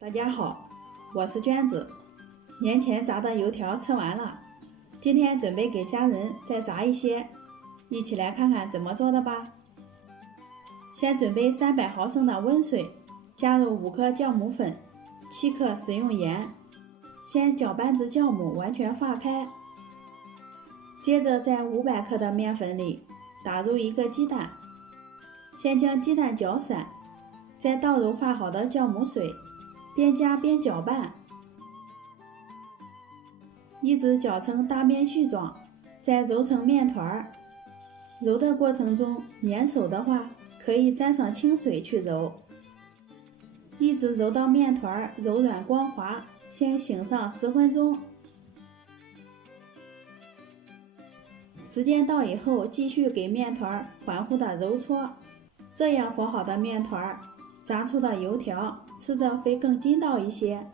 大家好，我是娟子。年前炸的油条吃完了，今天准备给家人再炸一些，一起来看看怎么做的吧。先准备300毫升的温水，加入5克酵母粉，7克食用盐，先搅拌至酵母完全化开。接着在500克的面粉里打入1个鸡蛋，先将鸡蛋搅散，再倒入发好的酵母水，边加边搅拌，一直搅成大面絮状，再揉成面团。揉的过程中粘手的话，可以沾上清水去揉，一直揉到面团柔软光滑，先醒上10分钟。时间到以后，继续给面团缓和的揉搓，这样和好的面团炸出的油条吃着会更筋道一些。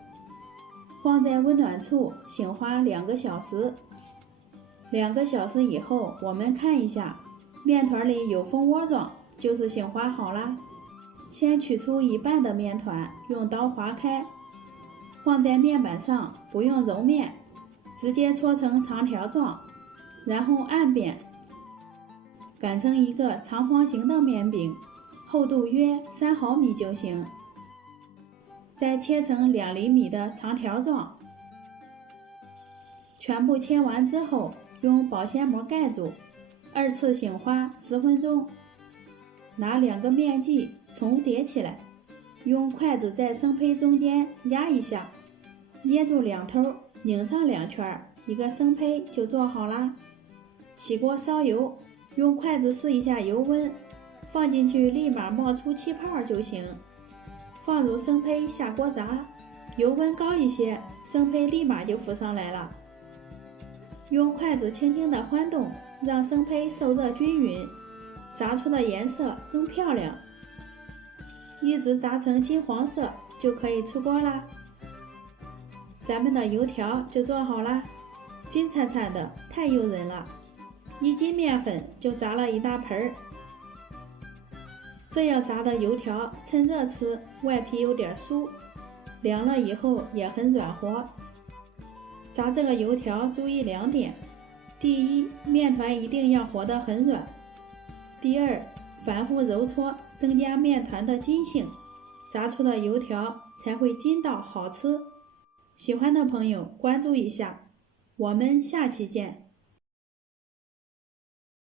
放在温暖处醒花2个小时。2个小时以后，我们看一下，面团里有蜂窝状，就是醒花好啦。先取出一半的面团，用刀划开，放在面板上，不用揉面，直接搓成长条状，然后按扁，擀成一个长方形的面饼，厚度约3毫米就行。再切成2厘米的长条状。全部切完之后，用保鲜膜盖住，2次醒花10分钟。拿2个面剂重叠起来，用筷子在生胚中间压一下，捏住2头，拧上2圈，1个生胚就做好啦。起锅烧油，用筷子试一下油温，放进去立马冒出气泡就行。放入生胚下锅炸，油温高一些，生胚立马就浮上来了。用筷子轻轻地翻动，让生胚受热均匀，炸出的颜色更漂亮。一直炸成金黄色就可以出锅啦。咱们的油条就做好啦，金灿灿的，太诱人了。1斤面粉就炸了一大盆。这样炸的油条趁热吃，外皮有点酥，凉了以后也很软和。炸这个油条注意2点：第一，面团一定要和得很软；第二，反复揉搓，增加面团的筋性，炸出的油条才会筋道好吃。喜欢的朋友关注一下，我们下期见。